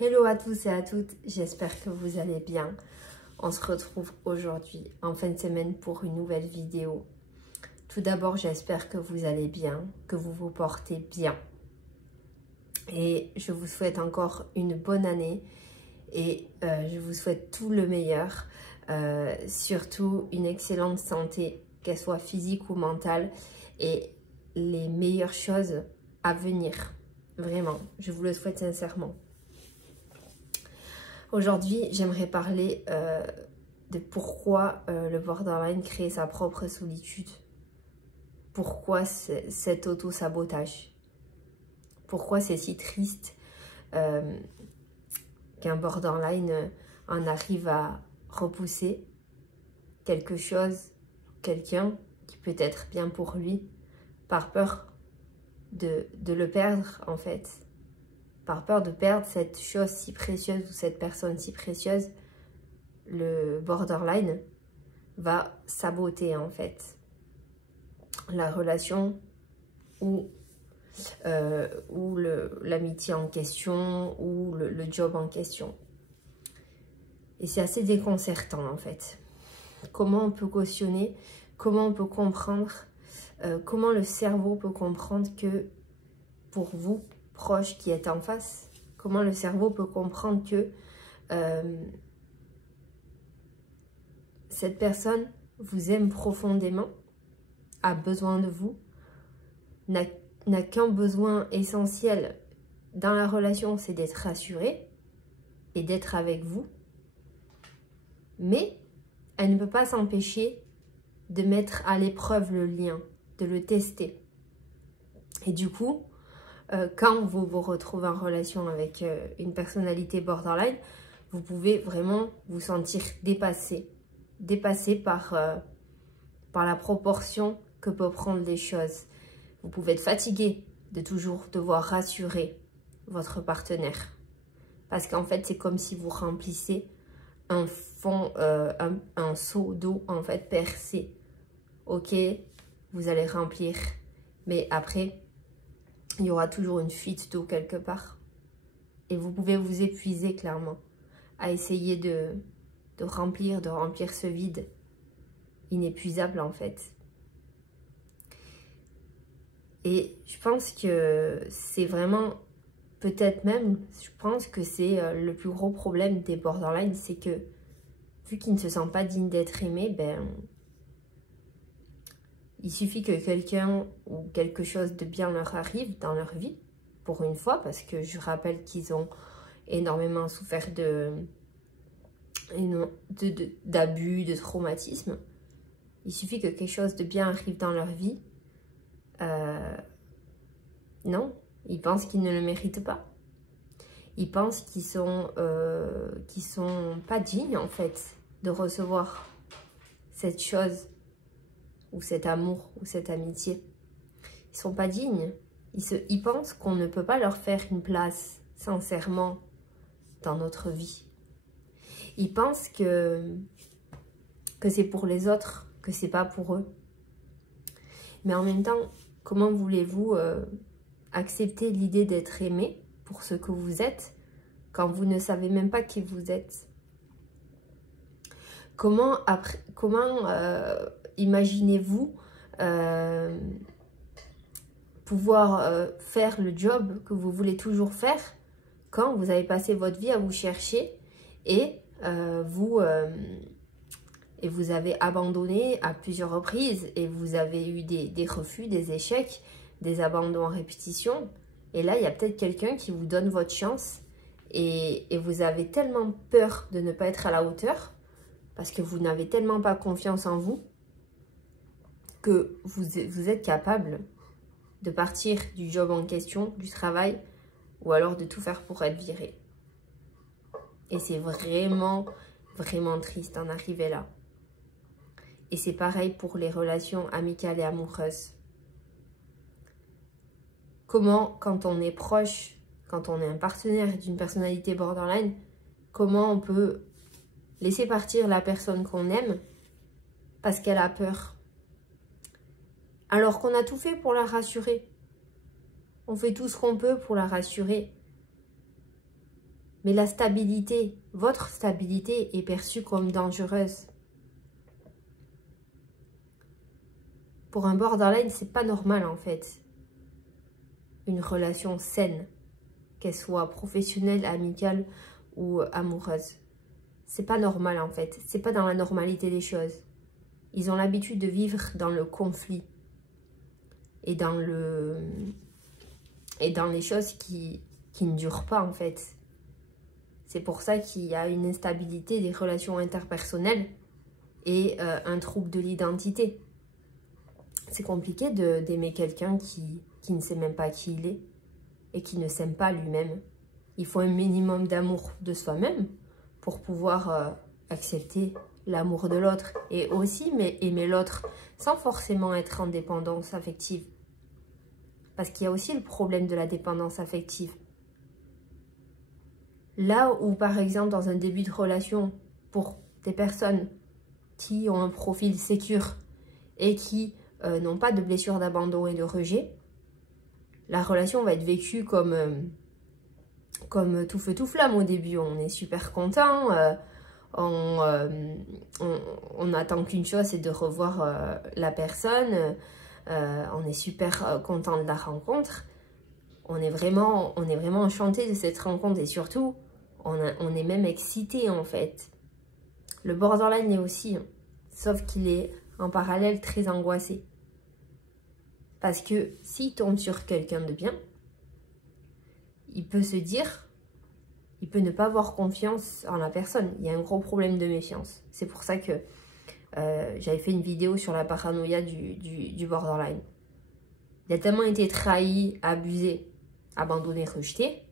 Hello à tous et à toutes, j'espère que vous allez bien. On se retrouve aujourd'hui en fin de semaine pour une nouvelle vidéo. Tout d'abord, j'espère que vous allez bien, que vous vous portez bien. Et je vous souhaite encore une bonne année et je vous souhaite tout le meilleur. Surtout une excellente santé, qu'elle soit physique ou mentale, et les meilleures choses à venir. Vraiment, je vous le souhaite sincèrement. Aujourd'hui, j'aimerais parler de pourquoi le borderline crée sa propre solitude. Pourquoi cet auto-sabotage? Pourquoi c'est si triste qu'un borderline en arrive à repousser quelque chose, quelqu'un qui peut être bien pour lui, par peur de le perdre en fait. Par peur de perdre cette chose si précieuse ou cette personne si précieuse, le borderline va saboter en fait la relation ou l'amitié en question ou le job en question. Et c'est assez déconcertant en fait. Comment on peut cautionner, comment on peut comprendre, comment le cerveau peut comprendre que pour vous, proche qui est en face, comment le cerveau peut comprendre que cette personne vous aime profondément, a besoin de vous, n'a qu'un besoin essentiel dans la relation, c'est d'être rassurée et d'être avec vous. Mais elle ne peut pas s'empêcher de mettre à l'épreuve le lien, de le tester. Et du coup, quand vous vous retrouvez en relation avec une personnalité borderline, vous pouvez vraiment vous sentir dépassé par la proportion que peuvent prendre les choses. Vous pouvez être fatigué de toujours devoir rassurer votre partenaire. Parce qu'en fait, c'est comme si vous remplissez un fond, un seau d'eau en fait percé. Ok, vous allez remplir, mais après, il y aura toujours une fuite d'eau quelque part. Et vous pouvez vous épuiser clairement à essayer de remplir ce vide inépuisable en fait. Et je pense que c'est vraiment, peut-être même, je pense que c'est le plus gros problème des borderline, c'est que vu qu'ils ne se sentent pas dignes d'être aimés, ben, il suffit que quelqu'un ou quelque chose de bien leur arrive dans leur vie, pour une fois, parce que je rappelle qu'ils ont énormément souffert d'abus, de traumatisme. Il suffit que quelque chose de bien arrive dans leur vie. Non, ils pensent qu'ils ne le méritent pas. Ils pensent qu'ils sont pas dignes en fait de recevoir cette chose ou cet amour ou cette amitié. Ils sont pas dignes. Ils pensent qu'on ne peut pas leur faire une place sincèrement dans notre vie. Ils pensent que c'est pour les autres, que c'est pas pour eux. Mais en même temps, comment voulez-vous accepter l'idée d'être aimé pour ce que vous êtes quand vous ne savez même pas qui vous êtes? Comment imaginez-vous pouvoir faire le job que vous voulez toujours faire quand vous avez passé votre vie à vous chercher et vous avez abandonné à plusieurs reprises et vous avez eu des refus, des échecs, des abandons en répétition. Et là, il y a peut-être quelqu'un qui vous donne votre chance et vous avez tellement peur de ne pas être à la hauteur parce que vous n'avez tellement pas confiance en vous que vous êtes capable de partir du job en question, du travail, ou alors de tout faire pour être viré. Et c'est vraiment, vraiment triste d'en arriver là. Et c'est pareil pour les relations amicales et amoureuses. Comment, quand on est proche, quand on est un partenaire d'une personnalité borderline, comment on peut laisser partir la personne qu'on aime parce qu'elle a peur? Alors qu'on a tout fait pour la rassurer. On fait tout ce qu'on peut pour la rassurer. Mais la stabilité, votre stabilité est perçue comme dangereuse. Pour un borderline, c'est pas normal en fait. Une relation saine, qu'elle soit professionnelle, amicale ou amoureuse. C'est pas normal en fait. C'est pas dans la normalité des choses. Ils ont l'habitude de vivre dans le conflit et dans les choses qui ne durent pas en fait. C'est pour ça qu'il y a une instabilité des relations interpersonnelles et un trouble de l'identité. C'est compliqué d'aimer quelqu'un qui ne sait même pas qui il est et qui ne s'aime pas lui-même. Il faut un minimum d'amour de soi-même pour pouvoir accepter l'amour de l'autre et aussi aimer l'autre sans forcément être en dépendance affective. Parce qu'il y a aussi le problème de la dépendance affective. Là où, par exemple, dans un début de relation, pour des personnes qui ont un profil sécure et qui n'ont pas de blessure d'abandon et de rejet, la relation va être vécue comme tout feu tout flamme au début. On est super content, on n'attend qu'une chose, c'est de revoir la personne, on est super content de la rencontre, on est vraiment enchanté de cette rencontre et surtout, on est même excité en fait. Le borderline est aussi, hein, sauf qu'il est en parallèle très angoissé. Parce que s'il tombe sur quelqu'un de bien, il peut se dire, il peut ne pas avoir confiance en la personne. Il y a un gros problème de méfiance. C'est pour ça que j'avais fait une vidéo sur la paranoïa du borderline. Il a tellement été trahi, abusé, abandonné, rejeté,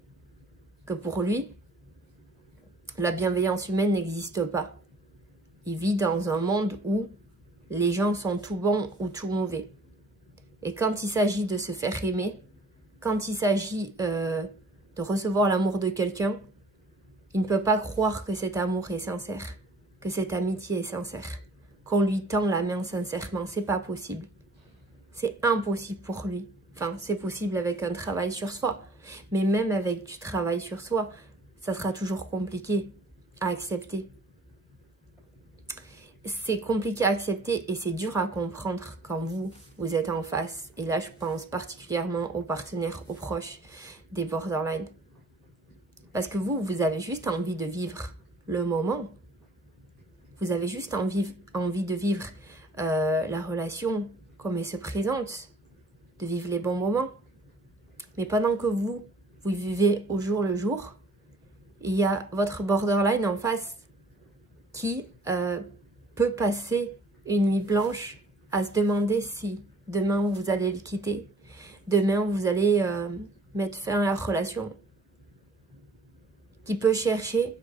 que pour lui, la bienveillance humaine n'existe pas. Il vit dans un monde où les gens sont tout bons ou tout mauvais. Et quand il s'agit de se faire aimer, quand il s'agit de recevoir l'amour de quelqu'un, il ne peut pas croire que cet amour est sincère, que cette amitié est sincère, qu'on lui tend la main sincèrement. C'est pas possible. C'est impossible pour lui. Enfin, c'est possible avec un travail sur soi. Mais même avec du travail sur soi, ça sera toujours compliqué à accepter. C'est compliqué à accepter et c'est dur à comprendre quand vous êtes en face. Et là, je pense particulièrement aux partenaires, aux proches des borderline. Parce que vous avez juste envie de vivre le moment. Vous avez juste envie de vivre la relation comme elle se présente, de vivre les bons moments. Mais pendant que vous vivez au jour le jour, il y a votre borderline en face qui peut passer une nuit blanche à se demander si demain vous allez le quitter, demain vous allez mettre fin à la relation, qui peut chercher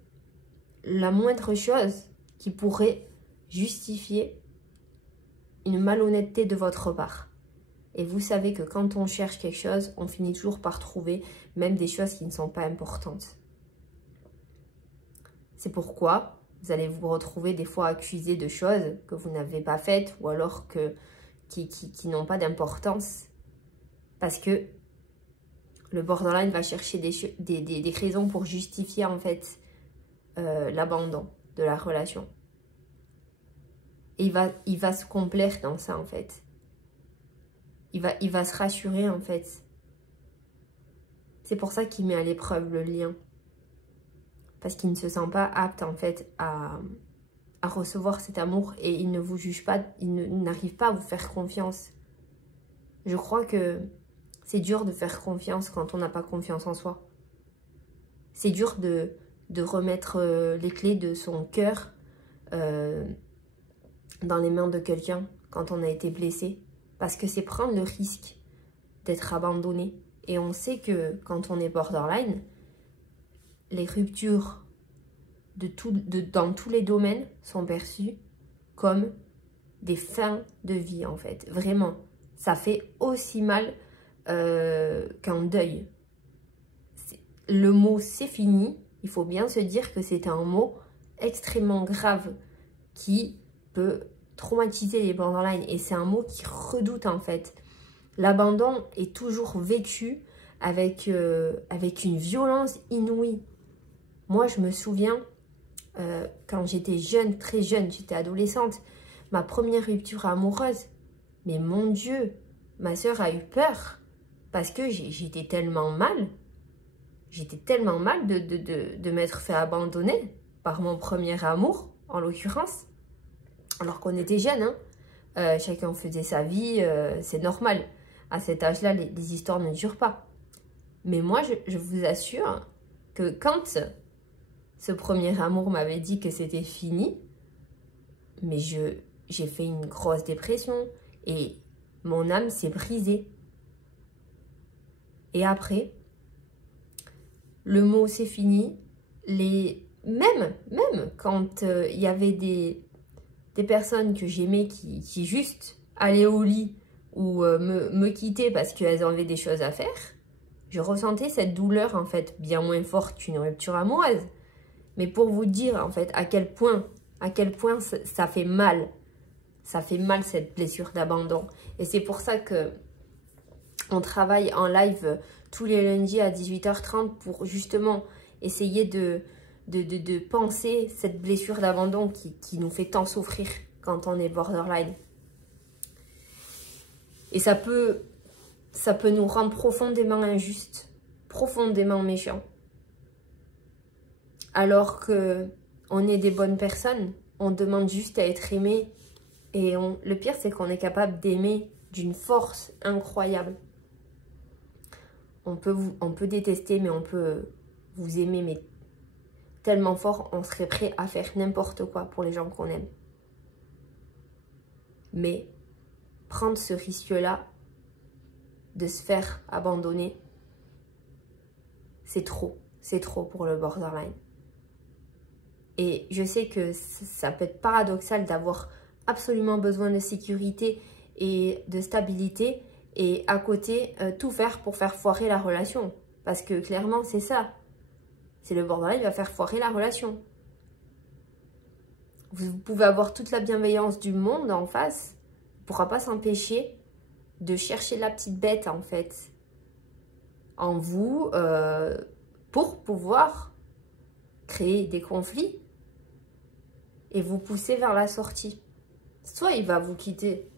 la moindre chose qui pourrait justifier une malhonnêteté de votre part. Et vous savez que quand on cherche quelque chose, on finit toujours par trouver même des choses qui ne sont pas importantes. C'est pourquoi vous allez vous retrouver des fois accusé de choses que vous n'avez pas faites ou alors qui n'ont pas d'importance. Parce que le borderline va chercher des raisons pour justifier en fait l'abandon de la relation. Et il va se complaire dans ça en fait. Il va se rassurer en fait. C'est pour ça qu'il met à l'épreuve le lien. Parce qu'il ne se sent pas apte en fait à recevoir cet amour et il ne vous juge pas, il n'arrive pas à vous faire confiance. Je crois que c'est dur de faire confiance quand on n'a pas confiance en soi. C'est dur de remettre les clés de son cœur dans les mains de quelqu'un quand on a été blessé. Parce que c'est prendre le risque d'être abandonné. Et on sait que quand on est borderline, les ruptures dans tous les domaines sont perçues comme des fins de vie en fait. Vraiment, ça fait aussi mal qu'un deuil. Le mot c'est fini, il faut bien se dire que c'est un mot extrêmement grave qui peut traumatiser les borderline et c'est un mot qui redoute en fait. L'abandon est toujours vécu avec une violence inouïe. Moi, je me souviens, quand j'étais jeune, très jeune, j'étais adolescente, ma première rupture amoureuse, mais mon Dieu, ma soeur a eu peur parce que j'étais tellement mal. J'étais tellement mal de m'être fait abandonner par mon premier amour, en l'occurrence, alors qu'on était jeunes, hein. Chacun faisait sa vie, c'est normal. À cet âge-là, les histoires ne durent pas. Mais moi, je vous assure que quand ce premier amour m'avait dit que c'était fini, mais j'ai fait une grosse dépression et mon âme s'est brisée. Et après, le mot c'est fini, même quand il y avait des personnes que j'aimais qui juste allaient au lit ou me quittaient parce qu'elles avaient des choses à faire, je ressentais cette douleur en fait bien moins forte qu'une rupture amoureuse. Mais pour vous dire en fait à quel point ça fait mal. Ça fait mal cette blessure d'abandon. Et c'est pour ça que on travaille en live tous les lundis à 18h30 pour justement essayer de penser cette blessure d'abandon qui nous fait tant souffrir quand on est borderline. Et ça peut nous rendre profondément injustes, profondément méchants. Alors que on est des bonnes personnes, on demande juste à être aimé. Et le pire, c'est qu'on est capable d'aimer d'une force incroyable. On peut détester, mais on peut vous aimer, mais tellement fort, on serait prêt à faire n'importe quoi pour les gens qu'on aime. Mais prendre ce risque-là de se faire abandonner, c'est trop pour le borderline. Et je sais que ça peut être paradoxal d'avoir absolument besoin de sécurité et de stabilité et à côté tout faire pour faire foirer la relation. Parce que clairement c'est ça. C'est le borderline qui va faire foirer la relation. Vous pouvez avoir toute la bienveillance du monde en face, il ne pourra pas s'empêcher de chercher la petite bête en fait en vous pour pouvoir créer des conflits et vous pousser vers la sortie. Soit il va vous quitter,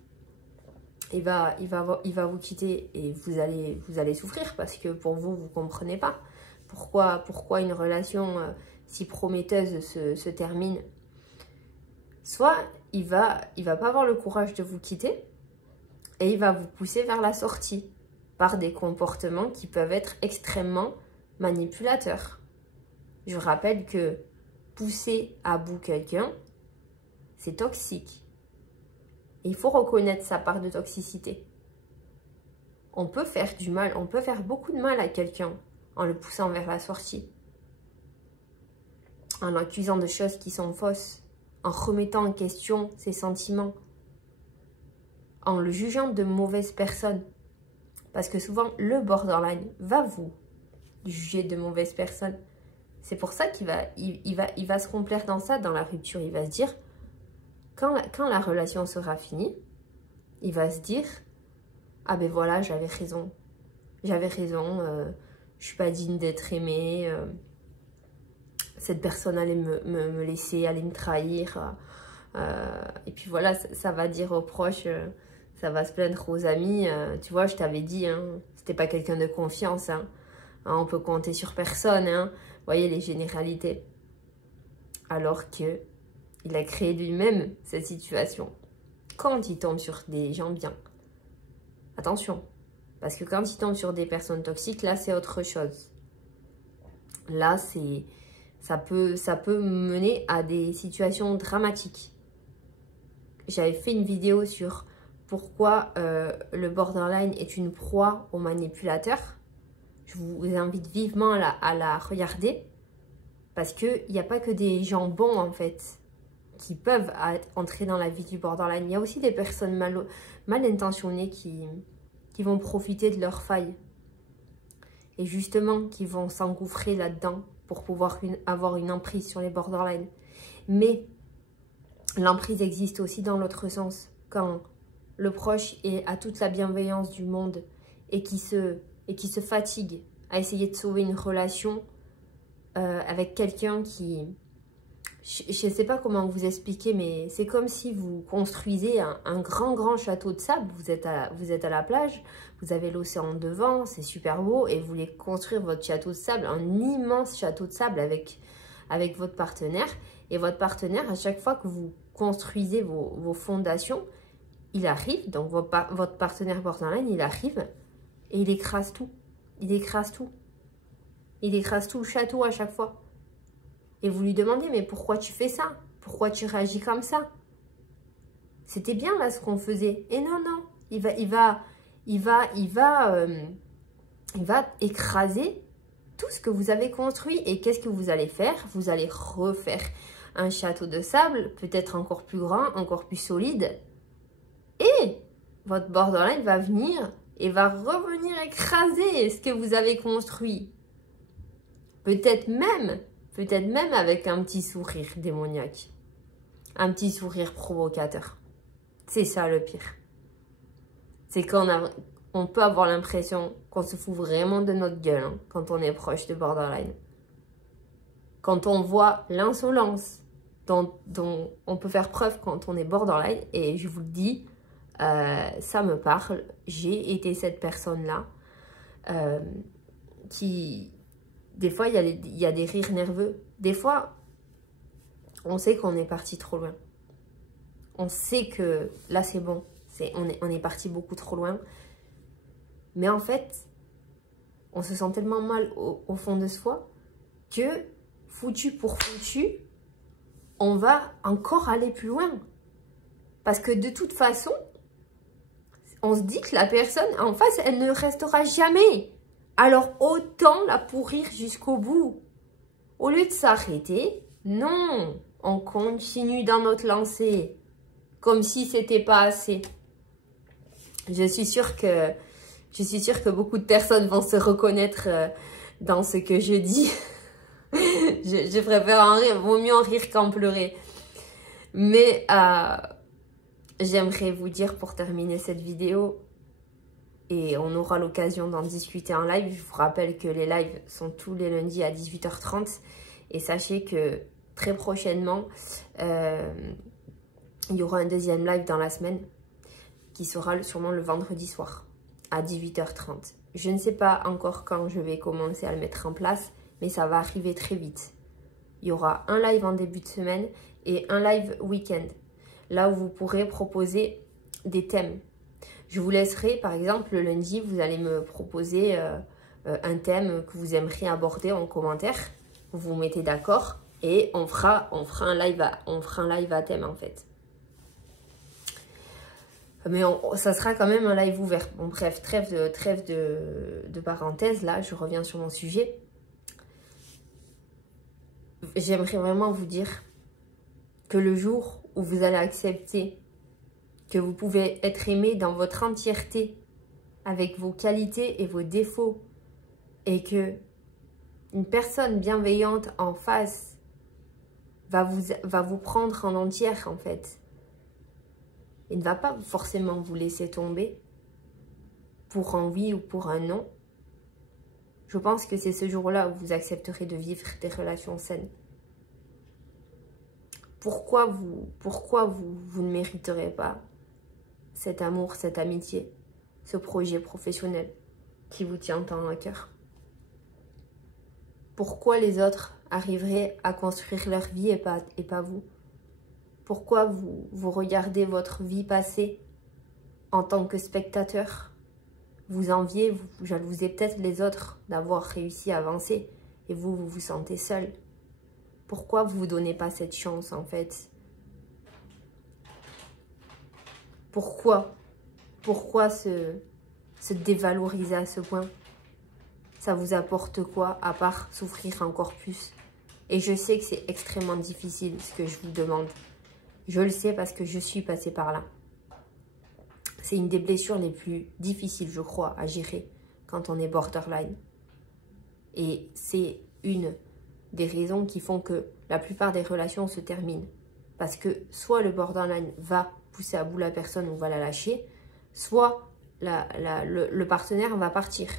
il va vous quitter et vous allez souffrir parce que pour vous, vous ne comprenez pas pourquoi une relation si prometteuse se termine. Soit il va pas avoir le courage de vous quitter et il va vous pousser vers la sortie par des comportements qui peuvent être extrêmement manipulateurs. Je rappelle que pousser à bout quelqu'un, c'est toxique. Et il faut reconnaître sa part de toxicité. On peut faire du mal, on peut faire beaucoup de mal à quelqu'un en le poussant vers la sortie. En l'accusant de choses qui sont fausses, en remettant en question ses sentiments, en le jugeant de mauvaise personne. Parce que souvent, le borderline va vous juger de mauvaise personne. C'est pour ça qu'il va se complaire dans ça, dans la rupture. Il va se dire, quand la relation sera finie, il va se dire, ah ben voilà, j'avais raison. J'avais raison, je suis pas digne d'être aimée. Cette personne allait me laisser, allait me trahir. Et puis voilà, ça va dire aux proches, ça va se plaindre aux amis. Tu vois, je t'avais dit, hein, c'était pas quelqu'un de confiance. Hein. Hein, on peut compter sur personne. Hein. Vous voyez les généralités. Alors que il a créé lui-même cette situation. Quand il tombe sur des gens bien, attention. Parce que quand il tombe sur des personnes toxiques, là, c'est autre chose. Là, ça peut mener à des situations dramatiques. J'avais fait une vidéo sur pourquoi le borderline est une proie aux manipulateurs. Je vous invite vivement à la regarder. Parce qu'il n'y a pas que des gens bons, en fait, qui peuvent entrer dans la vie du borderline. Il y a aussi des personnes mal intentionnées qui vont profiter de leurs failles. Et justement, qui vont s'engouffrer là-dedans pour pouvoir avoir une emprise sur les borderline. Mais l'emprise existe aussi dans l'autre sens. Quand le proche a toute la bienveillance du monde et qui se fatigue à essayer de sauver une relation avec quelqu'un qui... Je ne sais pas comment vous expliquer, mais c'est comme si vous construisez un grand château de sable. Vous êtes à la plage, vous avez l'océan devant, c'est super beau, et vous voulez construire votre château de sable, un immense château de sable avec votre partenaire. Et votre partenaire, à chaque fois que vous construisez vos fondations, il arrive, donc votre partenaire borderline, il arrive et il écrase tout. Il écrase tout. Il écrase tout le château à chaque fois. Et vous lui demandez, mais pourquoi tu fais ça? Pourquoi tu réagis comme ça? C'était bien là ce qu'on faisait. Et non, non, il va écraser tout ce que vous avez construit. Et qu'est-ce que vous allez faire? Vous allez refaire un château de sable, peut-être encore plus grand, encore plus solide. Et votre borderline va venir et va revenir écraser ce que vous avez construit. Peut-être même avec un petit sourire démoniaque. Un petit sourire provocateur. C'est ça le pire. C'est qu'on peut avoir l'impression qu'on se fout vraiment de notre gueule hein, quand on est proche de borderline. Quand on voit l'insolence dont on peut faire preuve quand on est borderline, et je vous le dis, ça me parle. J'ai été cette personne-là qui... Des fois, il y a des rires nerveux. Des fois, on sait qu'on est parti trop loin. On sait que là, c'est bon. On est parti beaucoup trop loin. Mais en fait, on se sent tellement mal au fond de soi que, foutu pour foutu, on va encore aller plus loin. Parce que de toute façon, on se dit que la personne en face, elle ne restera jamais. Alors autant la pourrir jusqu'au bout. Au lieu de s'arrêter, non, on continue dans notre lancée. Comme si c'était pas assez. Je suis sûre que beaucoup de personnes vont se reconnaître dans ce que je dis. je préfère en rire, vaut mieux en rire qu'en pleurer. Mais j'aimerais vous dire pour terminer cette vidéo, et on aura l'occasion d'en discuter en live. Je vous rappelle que les lives sont tous les lundis à 18h30. Et sachez que très prochainement, il y aura un deuxième live dans la semaine qui sera sûrement le vendredi soir à 18h30. Je ne sais pas encore quand je vais commencer à le mettre en place, mais ça va arriver très vite. Il y aura un live en début de semaine et un live week-end. Là où vous pourrez proposer des thèmes. Je vous laisserai, par exemple, le lundi, vous allez me proposer un thème que vous aimeriez aborder en commentaire. Vous vous mettez d'accord et on fera un live à thème en fait. Mais ça sera quand même un live ouvert. Bon bref, trêve de parenthèse, là, je reviens sur mon sujet. J'aimerais vraiment vous dire que le jour où vous allez accepter que vous pouvez être aimé dans votre entièreté, avec vos qualités et vos défauts, et que une personne bienveillante en face va vous prendre en entière en fait, et ne va pas forcément vous laisser tomber pour un oui ou pour un non. Je pense que c'est ce jour-là où vous accepterez de vivre des relations saines. Pourquoi vous ne mériterez pas cet amour, cette amitié, ce projet professionnel qui vous tient tant à cœur? Pourquoi les autres arriveraient à construire leur vie et pas vous? Pourquoi vous regardez votre vie passer en tant que spectateur? Vous enviez, vous jalousez peut-être les autres d'avoir réussi à avancer et vous vous sentez seul. Pourquoi vous ne vous donnez pas cette chance en fait? Pourquoi se dévaloriser à ce point? Ça vous apporte quoi à part souffrir encore plus? Et je sais que c'est extrêmement difficile ce que je vous demande. Je le sais parce que je suis passée par là. C'est une des blessures les plus difficiles, je crois, à gérer quand on est borderline. Et c'est une des raisons qui font que la plupart des relations se terminent. Parce que soit le borderline va pousser à bout la personne ou va la lâcher, soit le partenaire va partir.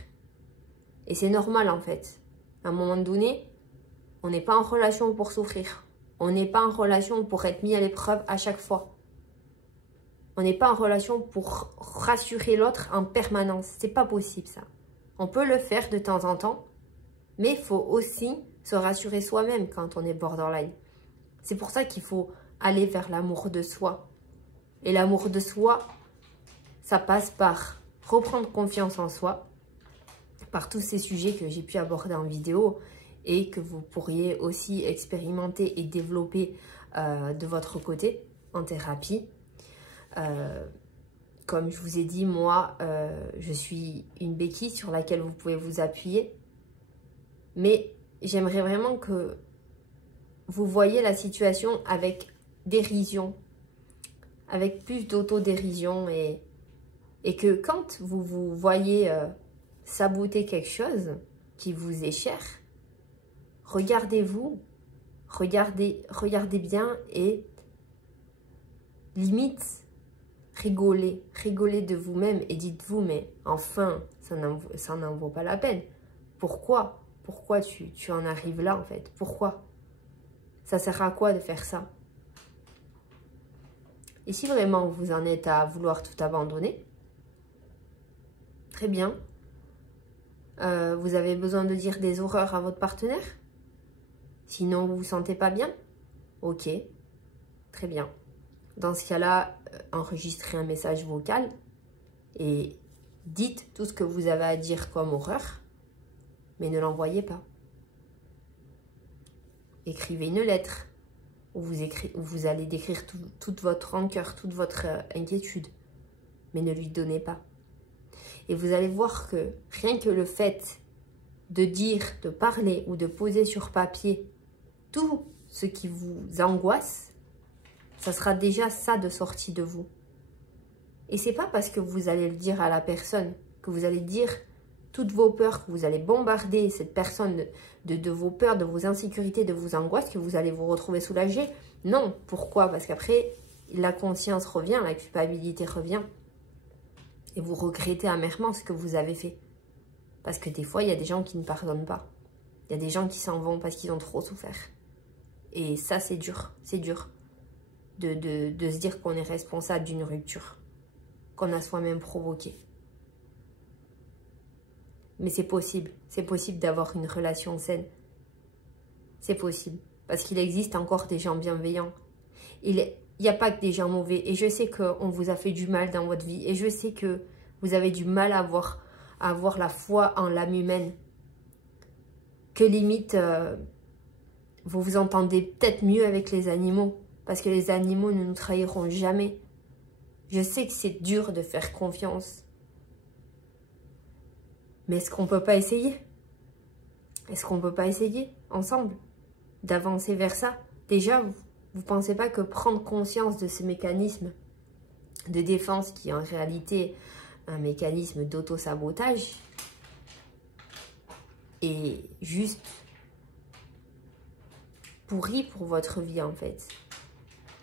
Et c'est normal en fait. À un moment donné, On n'est pas en relation pour souffrir. On n'est pas en relation pour être mis à l'épreuve à chaque fois. On n'est pas en relation pour rassurer l'autre en permanence. C'est pas possible ça. On peut le faire de temps en temps, mais il faut aussi se rassurer soi-même quand on est borderline. C'est pour ça qu'il faut aller vers l'amour de soi. Et l'amour de soi, ça passe par reprendre confiance en soi, par tous ces sujets que j'ai pu aborder en vidéo et que vous pourriez aussi expérimenter et développer de votre côté en thérapie. Comme je vous ai dit, moi, je suis une béquille sur laquelle vous pouvez vous appuyer. Mais j'aimerais vraiment que vous voyez la situation avec dérision, avec plus d'autodérision et que quand vous vous voyez saboter quelque chose qui vous est cher, regardez-vous, regardez bien et limite rigolez de vous-même et dites-vous mais enfin ça n'en vaut pas la peine. Pourquoi tu en arrives là en fait? Pourquoi? Ça sert à quoi de faire ça? Et si vraiment vous en êtes à vouloir tout abandonner, très bien. Vous avez besoin de dire des horreurs à votre partenaire? Sinon, vous vous sentez pas bien? Ok, très bien. Dans ce cas-là, enregistrez un message vocal et dites tout ce que vous avez à dire comme horreur, mais ne l'envoyez pas. Écrivez une lettre où vous allez décrire toute votre rancœur, toute votre inquiétude, mais ne lui donnez pas. Et vous allez voir que rien que le fait de dire, de parler ou de poser sur papier tout ce qui vous angoisse, ça sera déjà ça de sortie de vous. Et c'est pas parce que vous allez le dire à la personne, que vous allez dire toutes vos peurs, que vous allez bombarder cette personne de vos peurs, de vos insécurités, de vos angoisses, que vous allez vous retrouver soulagé. Non, pourquoi? Parce qu'après, la conscience revient, la culpabilité revient. Et vous regrettez amèrement ce que vous avez fait. Parce que des fois, il y a des gens qui ne pardonnent pas. Il y a des gens qui s'en vont parce qu'ils ont trop souffert. Et ça, c'est dur. C'est dur de se dire qu'on est responsable d'une rupture qu'on a soi-même provoquée. Mais c'est possible. C'est possible d'avoir une relation saine. C'est possible. Parce qu'il existe encore des gens bienveillants. Il n'y a pas que des gens mauvais. Et je sais qu'on vous a fait du mal dans votre vie. Et je sais que vous avez du mal à avoir la foi en l'âme humaine. Que limite, vous vous entendez peut-être mieux avec les animaux. Parce que les animaux ne nous trahiront jamais. Je sais que c'est dur de faire confiance. Mais est-ce qu'on ne peut pas essayer? Est-ce qu'on ne peut pas essayer ensemble d'avancer vers ça? Déjà, vous ne pensez pas que prendre conscience de ce mécanisme de défense qui est en réalité un mécanisme d'auto-sabotage est juste pourri pour votre vie en fait.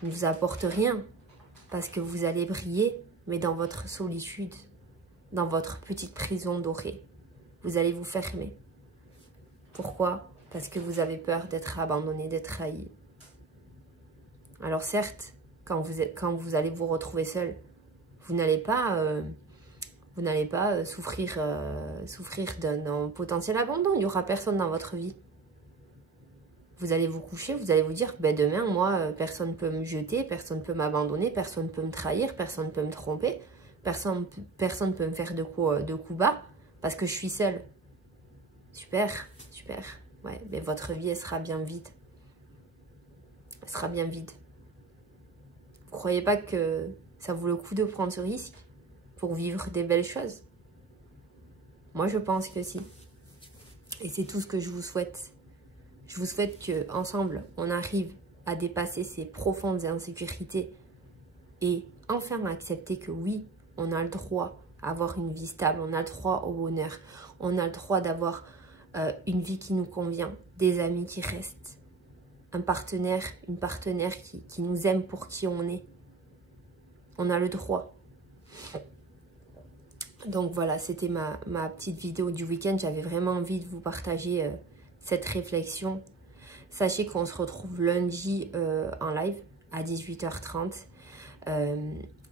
Il ne vous apporte rien parce que vous allez briller, mais dans votre solitude, dans votre petite prison dorée. Vous allez vous fermer. Pourquoi? Parce que vous avez peur d'être abandonné, d'être trahi. Alors certes, quand vous allez vous retrouver seul, vous n'allez pas souffrir d'un potentiel abandon. Il n'y aura personne dans votre vie. Vous allez vous coucher, vous allez vous dire, ben demain, moi, personne ne peut me jeter, personne ne peut m'abandonner, personne ne peut me trahir, personne ne peut me tromper, personne ne peut me faire de coups bas, parce que je suis seule. Super, super. Ouais, mais votre vie, elle sera bien vide. Elle sera bien vide. Vous ne croyez pas que ça vaut le coup de prendre ce risque pour vivre des belles choses? Moi, je pense que si. Et c'est tout ce que je vous souhaite. Je vous souhaite qu'ensemble, on arrive à dépasser ces profondes insécurités et enfin accepter que oui, on a le droit à avoir une vie stable, on a le droit au bonheur, on a le droit d'avoir une vie qui nous convient, des amis qui restent, un partenaire, une partenaire qui nous aime pour qui on est. On a le droit. Donc voilà, c'était ma petite vidéo du week-end. J'avais vraiment envie de vous partager cette réflexion. Sachez qu'on se retrouve lundi en live à 18h30.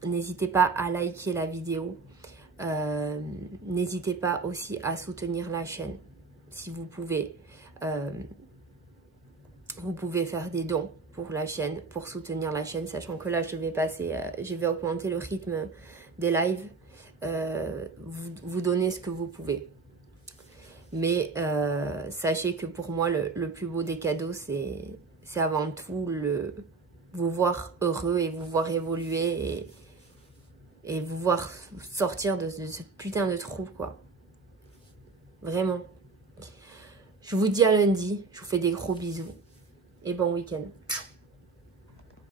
N'hésitez pas à liker la vidéo. N'hésitez pas aussi à soutenir la chaîne si vous pouvez. Vous pouvez faire des dons pour la chaîne, pour soutenir la chaîne, sachant que là je vais augmenter le rythme des lives. Vous donnez ce que vous pouvez. Mais sachez que pour moi, le plus beau des cadeaux, c'est avant tout vous voir heureux et vous voir évoluer et vous voir sortir de ce putain de trou, quoi. Vraiment. Je vous dis à lundi, je vous fais des gros bisous et bon week-end.